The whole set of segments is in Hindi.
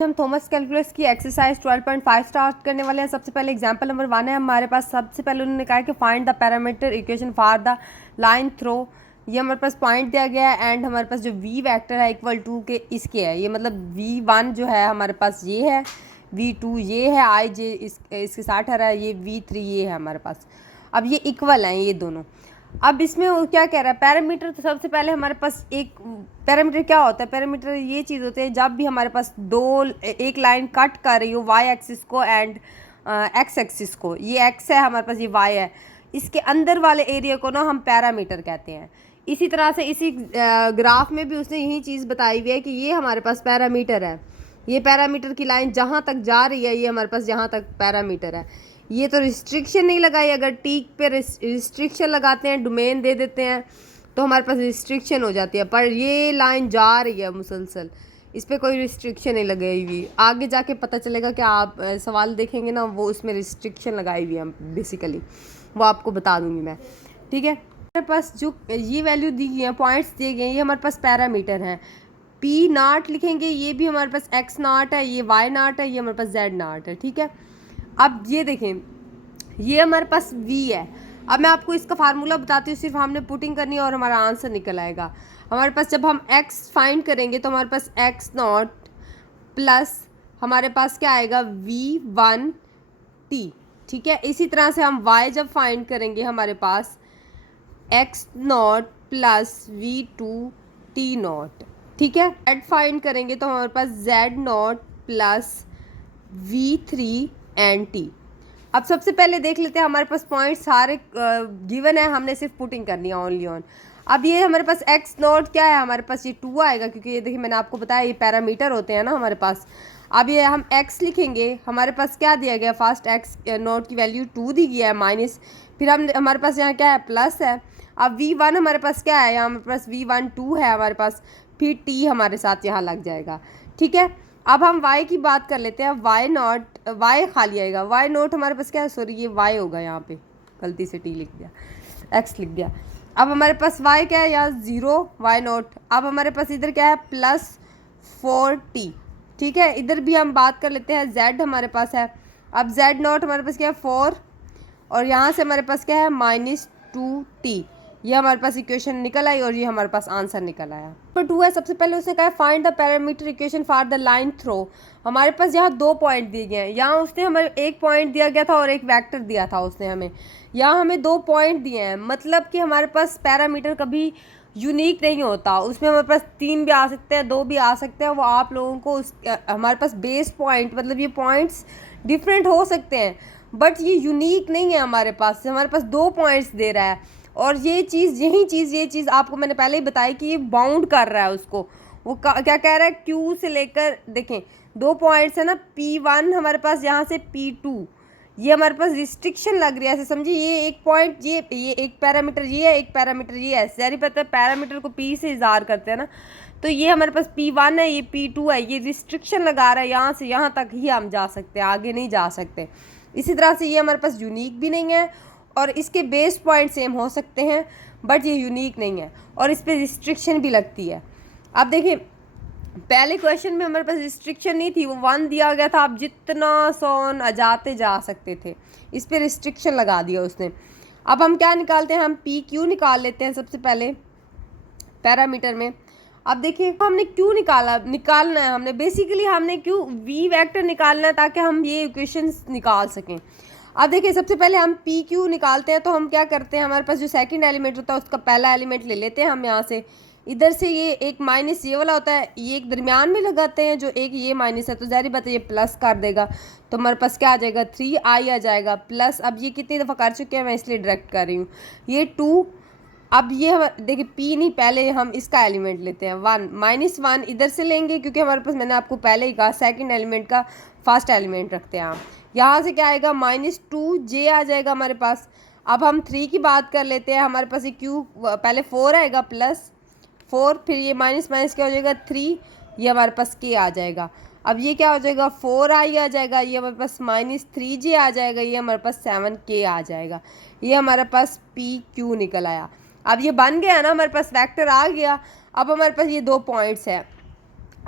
हम थॉमस कैलकुलस की एक्सरसाइज 12.5 स्टार्ट करने वाले हैं। सबसे पहले एग्जांपल नंबर 1 है हमारे पास। सबसे पहले उन्होंने कहा कि find the parameter equation for the line throw. ये हमारे पास पॉइंट दिया गया है एंड हमारे पास जो v वेक्टर है इक्वल टू के इसके है। ये मतलब v1 जो है हमारे पास ये है, v2 ये है, i j इसके साथ आ रहा है, ये v3 ये है हमारे पास। अब ये इक्वल हैं ये दोनों। अब इसमें वो क्या कह रहा है, पैरामीटर। तो सबसे पहले हमारे पास एक पैरामीटर क्या होता है, पैरामीटर ये चीज़ होती है जब भी हमारे पास एक लाइन कट कर रही हो वाई एक्सिस को एंड एक्स एक्सिस को। ये एक्स है हमारे पास, ये वाई है, इसके अंदर वाले एरिया को ना हम पैरामीटर कहते हैं। इसी तरह से इसी ग्राफ में भी उसने यही चीज़ बताई हुई है कि ये हमारे पास पैरामीटर है। ये पैरामीटर की लाइन जहाँ तक जा रही है ये हमारे पास जहाँ तक पैरामीटर है। ये तो रिस्ट्रिक्शन नहीं लगाई, अगर टी पे रिस्ट्रिक्शन लगाते हैं, डोमेन दे देते हैं तो हमारे पास रिस्ट्रिक्शन हो जाती है। पर ये लाइन जा रही है मुसलसल, इस पर कोई रिस्ट्रिक्शन नहीं लगाई हुई। आगे जाके पता चलेगा कि आप सवाल देखेंगे ना वो उसमें रिस्ट्रिक्शन लगाई हुई है बेसिकली, वो आपको बता दूंगी मैं। ठीक है, हमारे पास जो ये वैल्यू दी गई है, पॉइंट्स दिए गए हैं, ये हमारे पास पैरामीटर हैं। पी नाट लिखेंगे, ये भी हमारे पास एक्स नाट है, ये वाई नाट है, ये हमारे पास जेड नाट है। ठीक है, अब ये देखें, ये हमारे पास v है। अब मैं आपको इसका फार्मूला बताती हूँ, सिर्फ हमने पुटिंग करनी है और हमारा आंसर निकल आएगा। हमारे पास जब हम x फाइंड करेंगे तो हमारे पास x नॉट प्लस हमारे पास क्या आएगा v1t। ठीक है, इसी तरह से हम y जब फाइंड करेंगे हमारे पास x not plus v2t not. ठीक है, z फाइंड करेंगे तो हमारे पास z not plus v3 and t। अब सबसे पहले देख लेते हैं, हमारे पास पॉइंट सारे गिवन है, हमने सिर्फ पुटिंग करनी है ओनली ऑन। अब ये हमारे पास एक्स नॉट क्या है, हमारे पास ये 2 आएगा, क्योंकि ये देखिए मैंने आपको बताया ये पैरामीटर होते हैं ना हमारे पास। अब ये हम x लिखेंगे, हमारे पास क्या दिया गया, फर्स्ट एक्स नॉट की वैल्यू 2 दी गया है माइनस, फिर हम हमारे पास यहाँ क्या है प्लस है। अब v1 हमारे पास क्या है, यहाँ हमारे पास v1 2 है हमारे पास, फिर t हमारे साथ यहाँ लग जाएगा। ठीक है, अब हम y की बात कर लेते हैं। y नॉट, y खाली आएगा, y नॉट हमारे पास क्या है, सॉरी ये y होगा, यहाँ पे गलती से t लिख दिया, x लिख दिया। अब हमारे पास y क्या है, यहाँ 0 y नॉट। अब हमारे पास इधर क्या है प्लस 4t। ठीक है, इधर भी हम बात कर लेते हैं, z हमारे पास है। अब z नॉट हमारे पास क्या है 4, और यहाँ से हमारे पास क्या है -2t। ये हमारे पास इक्वेशन निकल आई और ये हमारे पास आंसर निकल आया। नंबर 2 है, सबसे पहले उसने कहा find the parameter equation for the line throw. हमारे पास यहाँ 2 पॉइंट दिए गए हैं, यहाँ उसने हमें एक पॉइंट दिया गया था और एक वेक्टर दिया था उसने हमें। यहाँ हमें 2 पॉइंट दिए हैं, मतलब कि हमारे पास पैरामीटर कभी यूनिक नहीं होता, उसमें हमारे पास 3 भी आ सकते हैं, 2 भी आ सकते हैं, वो आप लोगों को हमारे पास बेस पॉइंट, मतलब ये पॉइंट्स डिफरेंट हो सकते हैं बट ये यूनिक नहीं है। हमारे पास 2 पॉइंट्स दे रहा है, और ये चीज़ आपको मैंने पहले ही बताई कि ये बाउंड कर रहा है उसको। वो क्या कह रहा है, Q से लेकर देखें 2 पॉइंट्स है ना, P1 हमारे पास यहाँ से P2, ये हमारे पास रिस्ट्रिक्शन लग रही है, ऐसे समझिए। ये एक पॉइंट, ये एक पैरामीटर ये है, एक पैरामीटर ये है। सारी पता है पैरामीटर को P से इज़हार करते हैं ना, तो ये हमारे पास P1 है, ये P2 है, ये रिस्ट्रिक्शन लगा रहा है, यहाँ से यहाँ तक ही हम जा सकते हैं, आगे नहीं जा सकते। इसी तरह से ये हमारे पास यूनिक भी नहीं है, और इसके बेस पॉइंट सेम हो सकते हैं बट ये यूनिक नहीं है, और इस पर रिस्ट्रिक्शन भी लगती है। अब देखिए पहले क्वेश्चन में हमारे पास रिस्ट्रिक्शन नहीं थी, वो 1 दिया गया था, आप जितना सोन जाते जा सकते थे, इस पर रिस्ट्रिक्शन लगा दिया उसने। अब हम क्या निकालते हैं, हम पी क्यू निकाल लेते हैं सबसे पहले पैरामीटर में। अब देखिए हमने क्यों निकालना है, हमने बेसिकली हमने क्यों वी वेक्टर निकालना है ताकि हम ये इक्वेशंस निकाल सकें। अब देखिए सबसे पहले हम पी क्यू निकालते हैं, तो हम क्या करते हैं, हमारे पास जो सेकंड एलिमेंट होता है उसका पहला एलिमेंट ले लेते हैं हम यहाँ से। इधर से ये एक माइनस ये वाला होता है, ये एक दरमियान में लगाते हैं, जो एक ये माइनस है तो ज़ाहिर बात है ये प्लस कर देगा, तो हमारे पास क्या आ जाएगा 3i आ जाएगा प्लस। अब ये कितनी दफ़ा कर चुके हैं, मैं इसलिए डायरेक्ट कर रही हूँ, ये 2। अब ये देखिए p नहीं, पहले हम इसका एलिमेंट लेते हैं 1, -1 इधर से लेंगे क्योंकि हमारे पास मैंने आपको पहले ही कहा सेकंड एलिमेंट का फर्स्ट एलिमेंट रखते हैं हम। यहाँ से क्या आएगा -2j आ जाएगा हमारे पास। अब हम 3 की बात कर लेते हैं, हमारे पास ये q पहले 4 आएगा प्लस 4, फिर ये माइनस माइनस क्या हो जाएगा 3, ये हमारे पास k आ जाएगा। अब ये क्या हो जाएगा 4i आ जाएगा, ये हमारे पास -3j आ जाएगा, ये हमारे पास 7k आ जाएगा। ये हमारे पास PQ निकल आया। अब ये बन गया ना, हमारे पास वेक्टर आ गया। अब हमारे पास ये 2 पॉइंट्स है,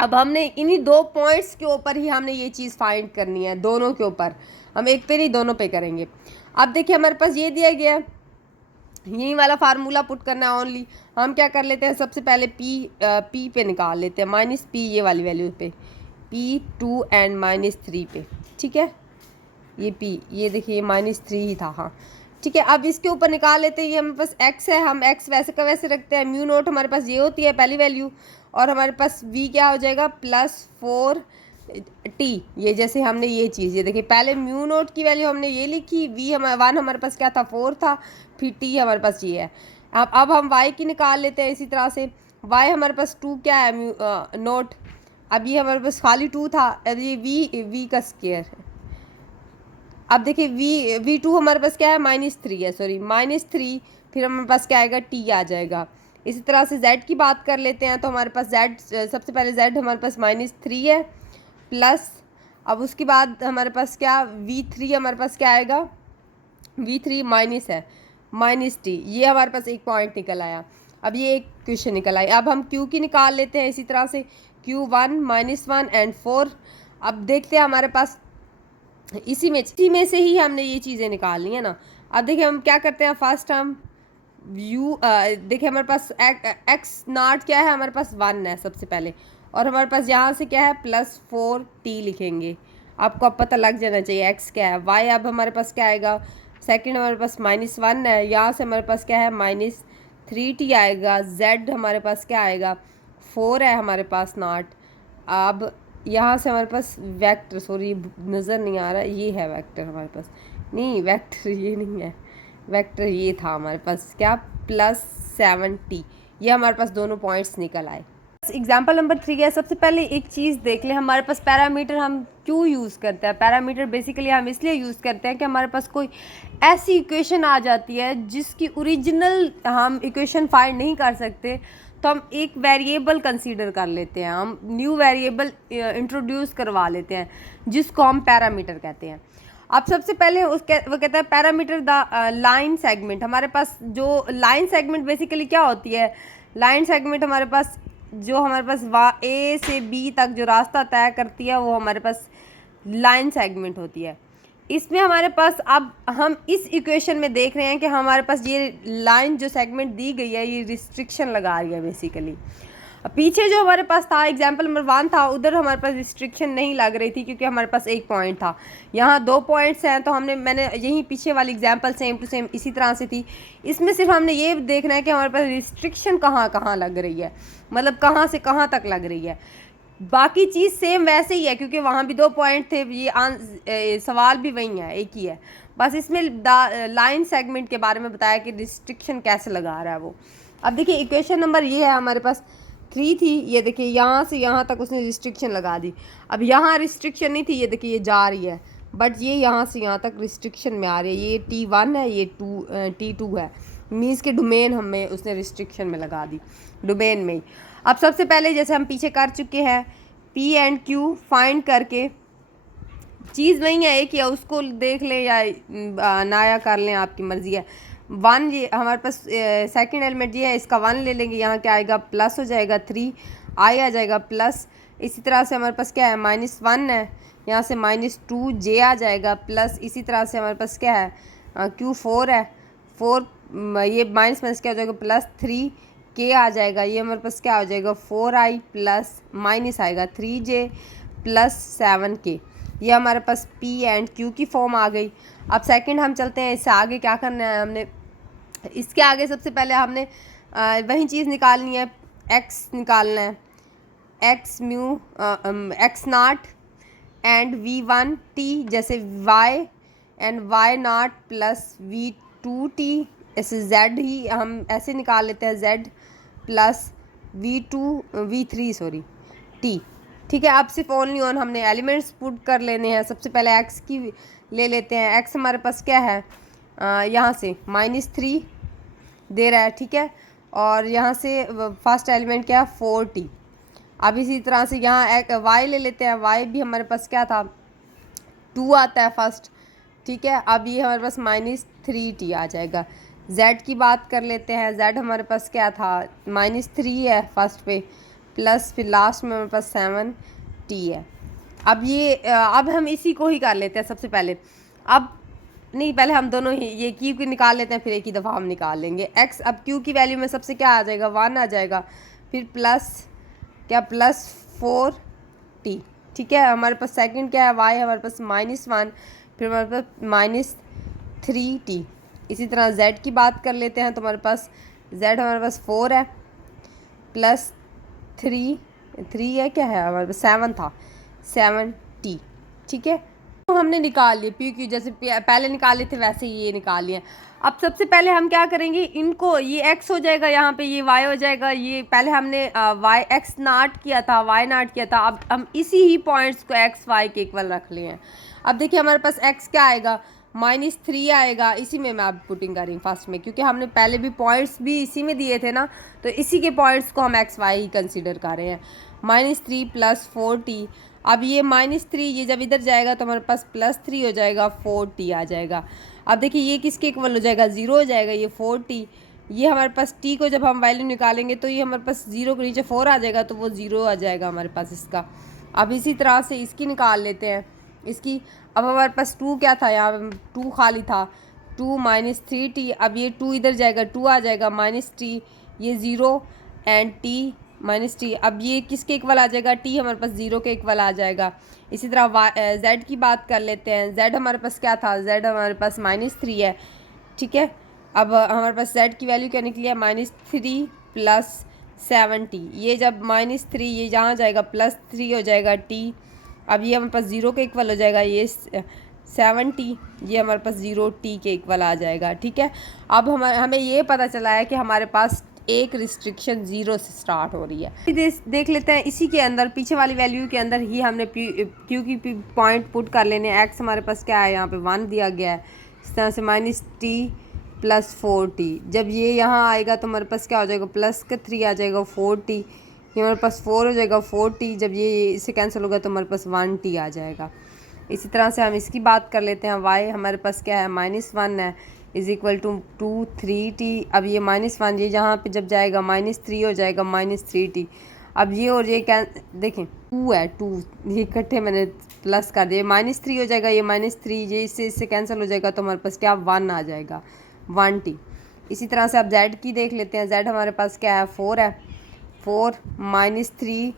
अब हमने इन्हीं 2 पॉइंट्स के ऊपर ही हमने ये चीज़ फाइंड करनी है, दोनों के ऊपर, हम एक पे नहीं दोनों पे करेंगे। अब देखिए हमारे पास ये दिया गया है, यही वाला फार्मूला पुट करना है ओनली। हम क्या कर लेते हैं, सबसे पहले पी पे निकाल लेते हैं, -p ये वाली वैल्यू पे, P2 एंड -3 पे, ठीक है। ये p, ये देखिए -3 ही था, हाँ ठीक है। अब इसके ऊपर निकाल लेते हैं, ये हमारे पास x है, हम x वैसे का वैसे रखते हैं। म्यू नोट हमारे पास ये होती है पहली वैल्यू, और हमारे पास v क्या हो जाएगा +4t। ये जैसे हमने ये चीज़, ये देखिए पहले म्यू नोट की वैल्यू हमने ये लिखी, v वन हमारे पास क्या था 4 था, फिर t हमारे पास ये है। अब हम y की निकाल लेते हैं इसी तरह से। y हमारे पास 2 क्या है नोट, अब ये हमारे पास खाली 2 था, अब ये v का स्क्वायर है। अब देखिए v2 हमारे पास क्या है -3 है, सॉरी -3, फिर हमारे पास क्या आएगा t आ जाएगा। इसी तरह से z की बात कर लेते हैं, तो हमारे पास z, सबसे पहले z हमारे पास -3 है प्लस, अब उसके बाद हमारे पास क्या v3 हमारे पास क्या आएगा, v3 माइनस है -t, ये हमारे पास एक पॉइंट निकल आया। अब ये एक क्वेश्चन निकल आया। अब हम q की निकाल लेते हैं इसी तरह से, q1 -1 एंड 4। अब देखते हैं हमारे पास इसी में से ही हमने ये चीज़ें निकालनी है ना। अब देखिए हम क्या करते हैं, फर्स्ट हम देखिए हमारे पास एक्स नॉट क्या है, हमारे पास 1 है सबसे पहले, और हमारे पास यहाँ से क्या है +4t लिखेंगे। आपको अब पता लग जाना चाहिए x क्या है। y अब हमारे पास क्या आएगा, सेकंड हमारे पास -1 है, यहाँ से हमारे पास क्या है -3t आएगा। z हमारे पास क्या आएगा 4 है हमारे पास नॉट। अब यहाँ से हमारे पास वेक्टर, सॉरी नज़र नहीं आ रहा, ये है वेक्टर हमारे पास, नहीं वेक्टर ये नहीं है, वेक्टर ये था हमारे पास क्या +7t। ये हमारे पास दोनों पॉइंट्स निकल आए। एग्जाम्पल नंबर 3 है। सबसे पहले एक चीज़ देख लें, हमारे पास पैरामीटर हम क्यों यूज़ करते हैं। पैरामीटर बेसिकली हम इसलिए यूज़ करते हैं कि हमारे पास कोई ऐसी इक्वेशन आ जाती है जिसकी ओरिजिनल हम इक्वेशन फाइंड नहीं कर सकते, तो हम एक वेरिएबल कंसीडर कर लेते हैं, हम न्यू वेरिएबल इंट्रोड्यूस करवा लेते हैं जिसको हम पैरामीटर कहते हैं। अब सबसे पहले वो कहता है पैरामीटर द लाइन सेगमेंट। हमारे पास जो लाइन सेगमेंट बेसिकली क्या होती है, लाइन सेगमेंट हमारे पास जो हमारे पास A से B तक जो रास्ता तय करती है वो हमारे पास लाइन सेगमेंट होती है। इसमें हमारे पास अब हम इस इक्वेशन में देख रहे हैं कि हमारे पास ये लाइन जो सेगमेंट दी गई है ये रिस्ट्रिक्शन लगा रही है बेसिकली। पीछे जो हमारे पास था एग्जाम्पल नंबर 1 था, उधर हमारे पास रिस्ट्रिक्शन नहीं लग रही थी क्योंकि हमारे पास एक पॉइंट था। यहाँ 2 पॉइंट्स हैं, तो मैंने यही पीछे वाली एग्जाम्पल सेम टू सेम इसी तरह से थी। इसमें सिर्फ हमने ये देखना है कि हमारे पास रिस्ट्रिक्शन कहाँ कहाँ लग रही है, मतलब कहाँ से कहाँ तक लग रही है। बाकी चीज़ सेम वैसे ही है क्योंकि वहाँ भी 2 पॉइंट थे, ये सवाल भी वही है, एक ही है, बस इसमें लाइन सेगमेंट के बारे में बताया कि रिस्ट्रिक्शन कैसे लगा रहा है वो। अब देखिए इक्वेशन नंबर ये है हमारे पास 3 थी, ये देखिए यहाँ से यहाँ तक उसने रिस्ट्रिक्शन लगा दी। अब यहाँ रिस्ट्रिक्शन नहीं थी, ये देखिए ये जा रही है, बट ये यहाँ से यहाँ तक रिस्ट्रिक्शन में आ रही है। ये T1 है, ये T2 है, मीन्स के डोमेन हमें उसने रिस्ट्रिक्शन में लगा दी, डोमेन में ही। अब सबसे पहले जैसे हम पीछे कर चुके हैं, P एंड Q फाइंड करके, चीज़ वही है एक ही है, उसको देख लें या नया कर लें, आपकी मर्ज़ी है। 1 ये हमारे पास सेकंड एलिमेंट ये है, इसका 1 ले लेंगे, यहाँ क्या आएगा प्लस हो जाएगा 3, I आ जाएगा प्लस। इसी तरह से हमारे पास क्या है -1 है, यहाँ से -2J आ जाएगा प्लस। इसी तरह से हमारे पास क्या है Q4 है, 4 ये माइनस क्या हो जाएगा +3K आ जाएगा। ये हमारे पास क्या हो जाएगा 4I प्लस माइनस आएगा 3J प्लस 7K। ये हमारे पास P एंड Q की फॉर्म आ गई। अब सेकंड हम चलते हैं, इससे आगे क्या करना है हमने, इसके आगे सबसे पहले हमने वही चीज़ निकालनी है, x निकालना है, x mu x not and v1t, जैसे y and y not plus v2t, ऐसे z ही हम ऐसे निकाल लेते हैं, z plus v3 sorry t, ठीक है। अब सिर्फ ओनली ऑन हमने एलिमेंट्स पुट कर लेने हैं। सबसे पहले x की ले लेते हैं, x हमारे पास क्या है यहाँ से -3 दे रहा है, ठीक है, और यहाँ से फर्स्ट एलिमेंट क्या है 4t। अब इसी तरह से यहाँ y ले लेते हैं, y भी हमारे पास क्या था 2 आता है फर्स्ट, ठीक है। अब ये हमारे पास -3t आ जाएगा। z की बात कर लेते हैं, z हमारे पास क्या था -3 है फर्स्ट पे, प्लस फिर लास्ट में हमारे पास 7t है। अब हम इसी को ही कर लेते हैं सबसे पहले। अब नहीं, पहले हम दोनों ही ये क्यू की निकाल लेते हैं, फिर एक ही दफ़ा हम निकाल लेंगे x। अब क्यू की वैल्यू में सबसे क्या आ जाएगा, 1 आ जाएगा, फिर प्लस 4t। ठीक है, हमारे पास सेकंड क्या है, y हमारे पास -1, फिर हमारे पास -3t। इसी तरह z की बात कर लेते हैं, तो हमारे पास z हमारे पास 4 है, प्लस 3 है, क्या है हमारे पास 7 था, 7t। ठीक है, तो हमने निकाल लिए पी क्यू, जैसे पहले निकाले थे वैसे ही ये निकाल लिए। अब सबसे पहले हम क्या करेंगे, इनको ये x हो जाएगा, यहाँ पे ये y हो जाएगा। ये पहले हमने x नॉट किया था, y नॉट किया था। अब हम इसी ही पॉइंट्स को x y के इक्वल रख लिए हैं। अब देखिए हमारे पास x क्या आएगा, -3 आएगा। इसी में मैं अब पुटिंग कर रही हूँ फर्स्ट में, क्योंकि हमने पहले भी पॉइंट्स भी इसी में दिए थे ना, तो इसी के पॉइंट्स को हम x y ही कंसिडर कर रहे हैं। -3 प्लस 4t। अब ये -3 ये जब इधर जाएगा तो हमारे पास +3 हो जाएगा, 4t आ जाएगा। अब देखिए ये किसके इक्वल हो जाएगा, 0 हो जाएगा, ये 4t। ये हमारे पास t को जब हम वैल्यू निकालेंगे तो ये हमारे पास 0 के नीचे 4 आ जाएगा, तो वो 0 आ जाएगा हमारे पास इसका। अब इसी तरह से इसकी निकाल लेते हैं, इसकी। अब हमारे पास 2 क्या था, यहाँ पे 2 खाली था, 2 -3t। अब ये 2 इधर जाएगा, 2 आ जाएगा, -t, ये 0 एंड t -t। अब ये किसके इक्वल आ जाएगा, t हमारे पास 0 के इक्वल आ जाएगा। इसी तरह z की बात कर लेते हैं। z हमारे पास क्या था, z हमारे पास -3 है। ठीक है, अब हमारे पास z की वैल्यू क्या निकली है, -3 प्लस 7t। ये जब -3 ये जहाँ जाएगा +3 हो जाएगा t। अब ये हमारे पास 0 के इक्वल हो जाएगा, ये 7t, ये हमारे पास 0t के इक्वल आ जाएगा। ठीक है, अब हमें ये पता चला है कि हमारे पास एक रिस्ट्रिक्शन 0 से स्टार्ट हो रही है। देख लेते हैं इसी के अंदर, पीछे वाली वैल्यू के अंदर ही हमने क्यू की पॉइंट पुट कर लेने। x हमारे पास क्या है, यहाँ पे 1 दिया गया है। इस तरह से -t प्लस 4t। जब ये यहाँ आएगा तो हमारे पास क्या हो जाएगा, प्लस का 3 आ जाएगा, 4t। ये हमारे पास 4 हो जाएगा, 4t। जब ये इससे कैंसिल होगा तो हमारे पास 1t आ जाएगा। इसी तरह से हम इसकी बात कर लेते हैं। y हमारे पास क्या है, -1 है, = 3t। अब ये -1 ये जहाँ पे जब जाएगा -3 हो जाएगा, -3t। अब ये और ये देखें 2 है, 2 ये इकट्ठे मैंने प्लस कर दिए, -3 हो जाएगा, ये -3 ये इससे कैंसिल हो जाएगा, तो हमारे पास क्या 1 आ जाएगा, 1t। इसी तरह से अब z की देख लेते हैं। z हमारे पास क्या है, 4 है, 4 -3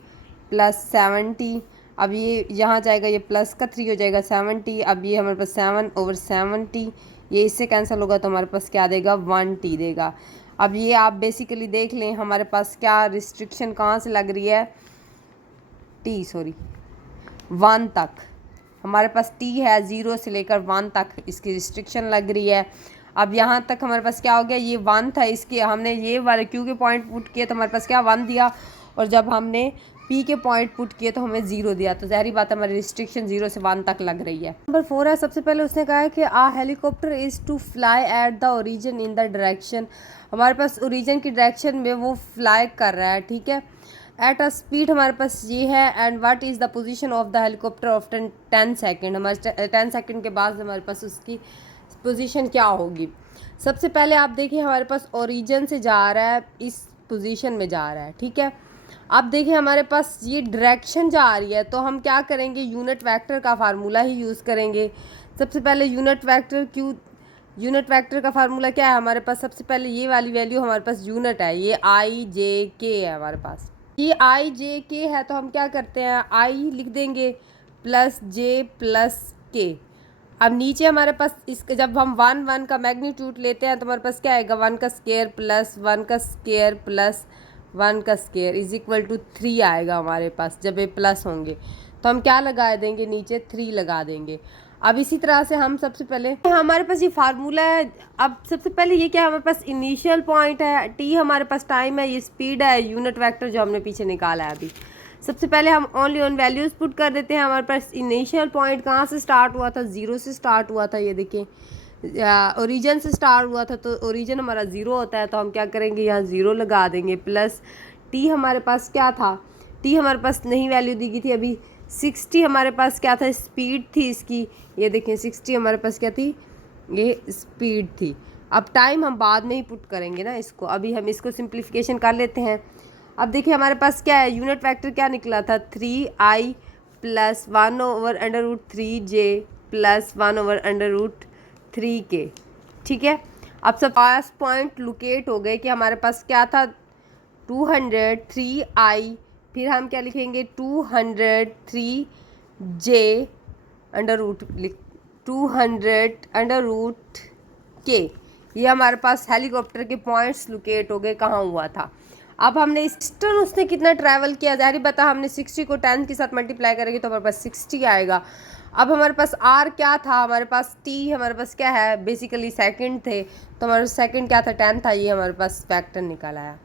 प्लस 7t। अब ये यहाँ जाएगा, ये प्लस का 3 हो जाएगा, 7t। अब ये हमारे पास 7/7t, ये इससे कैंसिल होगा तो हमारे पास क्या देगा, 1t देगा। अब ये आप बेसिकली देख लें हमारे पास क्या रिस्ट्रिक्शन कहाँ से लग रही है, 1 तक। हमारे पास t है 0 से लेकर 1 तक इसकी रिस्ट्रिक्शन लग रही है। अब यहाँ तक हमारे पास क्या हो गया, ये 1 था, इसके हमने ये वाले क्यू के पॉइंट पुट किए तो हमारे पास क्या 1 दिया, और जब हमने पी के पॉइंट पुट किए तो हमें 0 दिया। तो ज़ाहिर बात है हमारी रिस्ट्रिक्शन 0 से 1 तक लग रही है। नंबर 4 है, सबसे पहले उसने कहा है कि a helicopter is to fly at the origin in the direction. हमारे पास ओरिजिन की डायरेक्शन में वो फ्लाई कर रहा है। ठीक है, एट अ स्पीड हमारे पास ये है। And what is the position of the helicopter after 10 second. हमारे 10 सेकेंड के बाद हमारे पास उसकी पोजीशन क्या होगी। सबसे पहले आप देखिए हमारे पास ओरिजिन से जा रहा है, इस पोजीशन में जा रहा है। ठीक है, अब देखिए हमारे पास ये डायरेक्शन जा रही है, तो हम क्या करेंगे, यूनिट वेक्टर का फार्मूला ही यूज़ करेंगे। सबसे पहले यूनिट वेक्टर का फार्मूला क्या है हमारे पास, सबसे पहले ये वाली वैल्यू हमारे पास यूनिट है, ये i/j/k है हमारे पास। ये i/j/k है, तो हम क्या करते हैं, i लिख देंगे प्लस j प्लस k। अब नीचे हमारे पास इसके जब हम 1 का मैग्नीट्यूड लेते हैं तो हमारे पास क्या आएगा, 1 का स्क्वायर प्लस 1 का स्क्वायर प्लस 1 का स्क्वायर = 3 आएगा हमारे पास। जब ये प्लस होंगे तो हम क्या लगा देंगे, नीचे 3 लगा देंगे। अब इसी तरह से हम सबसे पहले हमारे पास ये फार्मूला है। अब सबसे पहले ये क्या, हमारे पास इनिशियल पॉइंट है, t हमारे पास टाइम है, ये स्पीड है, यूनिट वेक्टर जो हमने पीछे निकाला है अभी। सबसे पहले हम ओनली ऑन वैल्यूज़ पुट कर देते हैं। हमारे पास इनिशियल पॉइंट कहाँ से स्टार्ट हुआ था, 0 से स्टार्ट हुआ था। ये देखिए ओरिजिन से स्टार्ट हुआ था, तो ओरिजिन हमारा 0 होता है, तो हम क्या करेंगे, यहाँ 0 लगा देंगे। प्लस t हमारे पास क्या था, t हमारे पास नहीं वैल्यू दी गई थी अभी, 60 हमारे पास क्या था, स्पीड थी इसकी। ये देखें 60 हमारे पास क्या थी, ये स्पीड थी। अब टाइम हम बाद में ही पुट करेंगे ना इसको, अभी हम इसको सिंप्लीफिकेशन कर लेते हैं। अब देखिए हमारे पास क्या है, यूनिट वेक्टर क्या निकला था, 3i plus 1/√3j plus 1/√3k। ठीक है, अब सब पास पॉइंट लोकेट हो गए कि हमारे पास क्या था, 200 3i, फिर हम क्या लिखेंगे 203j √200 √k। ये हमारे पास हेलीकॉप्टर के पॉइंट्स लोकेट हो गए कहाँ हुआ था। अब हमने डिस्टेंस उसने कितना ट्रैवल किया, जाहिर बता हमने 60 को 10 के साथ मल्टीप्लाई करेंगे तो हमारे पास 60 आएगा। अब हमारे पास r क्या था, हमारे पास t, हमारे पास क्या है बेसिकली सेकंड थे, तो हमारे सेकंड क्या था 10 था, ये हमारे पास फैक्टर निकल आया।